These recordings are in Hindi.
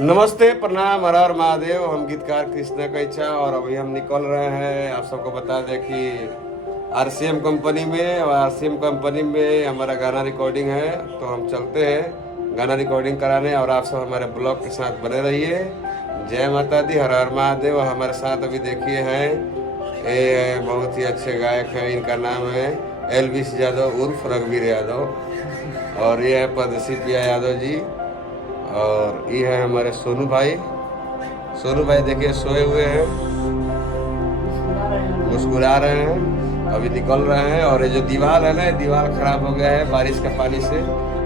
नमस्ते, प्रणाम, हर हर महादेव। हम गीतकार कृष्णा कैचा और अभी हम निकल रहे हैं। आप सबको बता दें कि आरसीएम कंपनी में, और आरसीएम कंपनी में हमारा गाना रिकॉर्डिंग है, तो हम चलते हैं गाना रिकॉर्डिंग कराने। और आप सब हमारे ब्लॉग के साथ बने रहिए। जय माता दी, हर हर महादेव। हमारे साथ अभी देखिए हैं, ये बहुत ही अच्छे गायक हैं। इनका नाम है एलविस यादव उर्फ रघुवीर यादव, और ये है प्रदर्शित पिया यादव जी, और ये है हमारे सोनू भाई। सोनू भाई देखिए सोए हुए हैं, मुस्कुरा रहे हैं, अभी निकल रहे हैं। और ये जो दीवार है ना, दीवार खराब हो गया है बारिश के पानी से।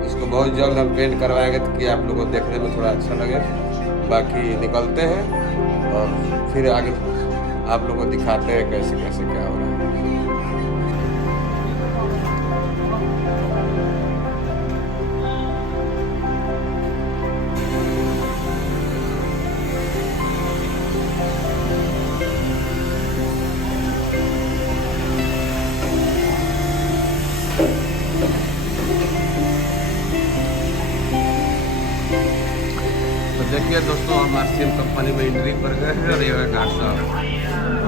इसको बहुत जल्द हम पेंट करवाएंगे ताकि आप लोगों को देखने में थोड़ा अच्छा लगे। बाकी निकलते हैं और फिर आगे आप लोगों को दिखाते हैं कैसे कैसे क्या हो रहा है। तो देखिए दोस्तों, हम आरसीएम कंपनी में एंट्री पर गए हैं और ये है घाट साहब,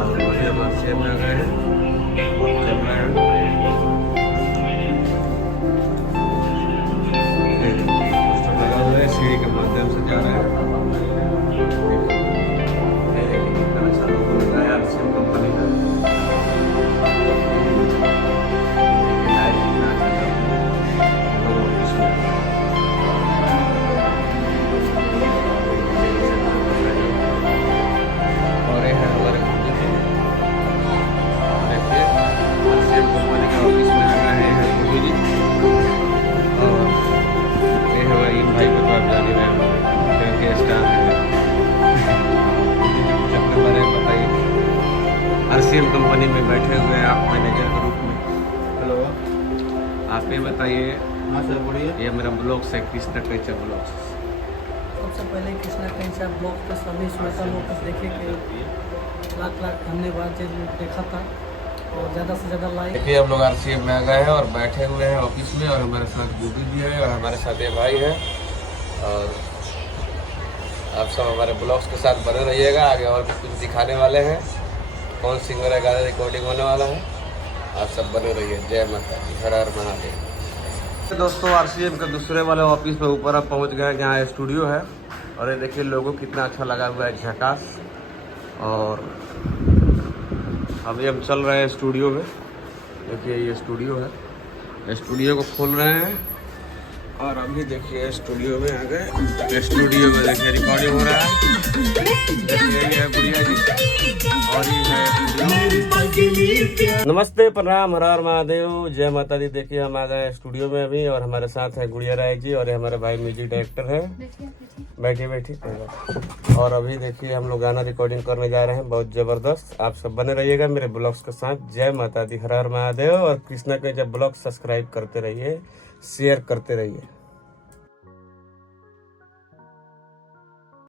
और वही हम आरसीएम में गए हैं, चल रहे हैं। पोस्टर लगा हुआ है, सीढ़ी के माध्यम से जा रहे हैं। कितना अच्छा लोगो लगा है आरसीएम कंपनी का। आरसीएम कंपनी में बैठे हुए हैं आप मैनेजर के रूप में। हेलो, आप ये बताइए। हाँ सर बोलिए। ये मेरा ब्लॉग है कृष्णा कैचा ब्लॉग। सबसे पहले कृष्णा कैचा ब्लॉग के सभी श्रोता लोग को देखे के लाख लाख धन्यवाद जो देखा था, और ज़्यादा से ज़्यादा लाइक। देखिए हम लोग आरसीएम में आ गए हैं और बैठे हुए हैं ऑफिस में, और हमारे साथ गुड्डी भी है और हमारे साथ ये भाई है। और आप सब हमारे ब्लॉग्स के साथ बने रहिएगा। आगे और भी कुछ दिखाने वाले हैं, कौन सिंगर है, गाना रिकॉर्डिंग होने वाला है। आप सब बने रहिए। जय माता दी, हर हर महादेव। दोस्तों, आरसीएम के दूसरे वाले ऑफिस पे ऊपर अब पहुंच गए, जहाँ स्टूडियो है। और ये देखिए लोगो कितना अच्छा लगा हुआ है, झकास। और अभी हम चल रहे हैं स्टूडियो में। देखिए ये स्टूडियो है, स्टूडियो को खोल रहे हैं। और अभी देखिए स्टूडियो में आ गए। स्टूडियो में देखिए रिकॉर्डिंग हो रहा है। देखिए ये है गुड़िया जी, और ये है। नमस्ते, प्रणाम, हर हर महादेव, जय माता दी। देखिए हम आ गए स्टूडियो में अभी, और हमारे साथ है गुड़िया राय जी, और ये हमारे भाई म्यूजिक डायरेक्टर है। बैठिए बैठिए। और अभी देखिए हम लोग गाना रिकॉर्डिंग करने जा रहे हैं, बहुत जबरदस्त। आप सब बने रहिएगा मेरे ब्लॉग्स के साथ। जय माता दी, हर हर महादेव। और कृष्णा के जब ब्लॉग सब्सक्राइब करते रहिए, शेयर करते रहिए।